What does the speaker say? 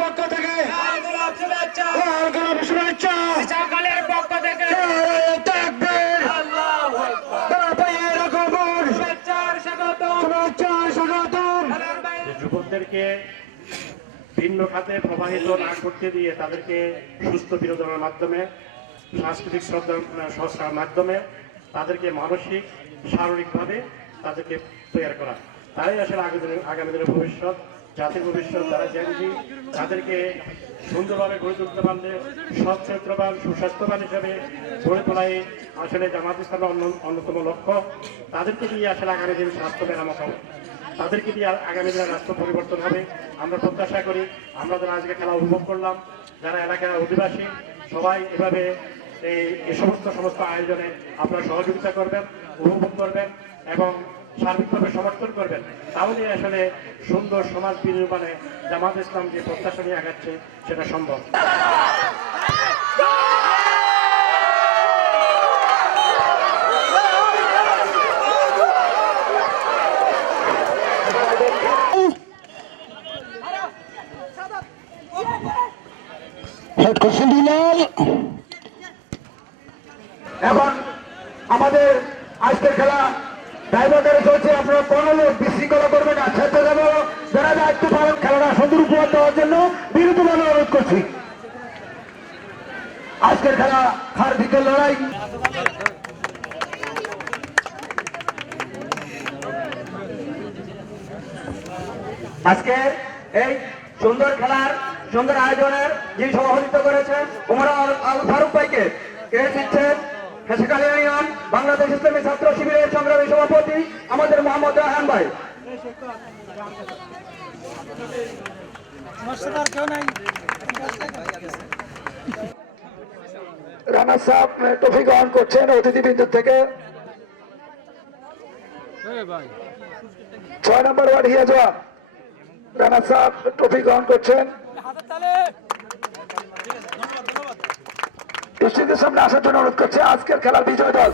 পক্ষ থেকে। শুভেচ্ছা। পক্ষ থেকে। যুবকদেরকে ভিন্ন খাতে প্রবাহিত না করতে দিয়ে তাদেরকে সুস্থ বিনোদনের মাধ্যমে সাংস্কৃতিক সংস্কার মাধ্যমে তাদেরকে মানসিক শারীরিকভাবে তাদেরকে তৈরি করা। তাই আসলে আগামী দিনের ভবিষ্যৎ। জাতির ভবিষ্যৎ যারা জেনজি তাদেরকে সুন্দরভাবে গড়ে তুলতে পারলে সৎ, চরিত্রবান, সুস্বাস্থ্যবান হিসাবে গড়ে তোলাই আসলে জামাত ইসলামের অন্য- অন্যতম লক্ষ্য। তাদেরকে দিয়ে আসলে আগামী দিন স্বাস্থ্য মেরামত হবে। তাদেরকে দিয়ে আগামী দিনে রাষ্ট্র পরিবর্তন হবে। আমরা প্রত্যাশা করি, আমরা যারা আজকে খেলা উপভোগ করলাম, যারা এলাকার অধিবাসী, সবাই এভাবে এই এ সমস্ত সমস্ত আয়োজনে আপনারা সহযোগিতা করবেন, উপভোগ করবেন এবং সার্বিকভাবে সমর্থন করবেন। তাহলে আসলে সুন্দর সমাজ বিনির্মাণে জামাত ইসলাম যে প্রত্যাশা নিয়ে আগাচ্ছে, সেটা সম্ভব। এখন আমাদের আজকের খেলা ড্রাইভারদের চলছে আপনারা কোনো বিশৃঙ্খলা করবেন না ছেড়ে দেব যারা দায়িত্ব পালন খেলাটা সুন্দর উপহার দেওয়ার জন্য বিরুদ্ধভাবে অনুরোধ করছি। আজকের খেলা হার জিতের লড়াই। আজকে এই সুন্দর খেলার, সুন্দর আয়োজনের যিনি সভাপতিত্ব করেছেন, উমর আল- ফারুক ভাইকে ক্রেডিট দিচ্ছেন হেসেকালী বাংলাদেশ ইসলামী ছাত্র শিবিরের সভাপতি আমাদের মোহাম্মদ রাহান ভাই। রানা সাহেব ট্রফি গ্রহণ করছেন অতিথিবৃন্দ থেকে। ছয় নম্বর ওয়ার্ড হিয়া জওয়ান রানা সাহেব, ট্রফি গ্রহণ করছেন। স্টেজের সামনে আসার জন্য অনুরোধ করছে, আজকের খেলার বিজয় দল।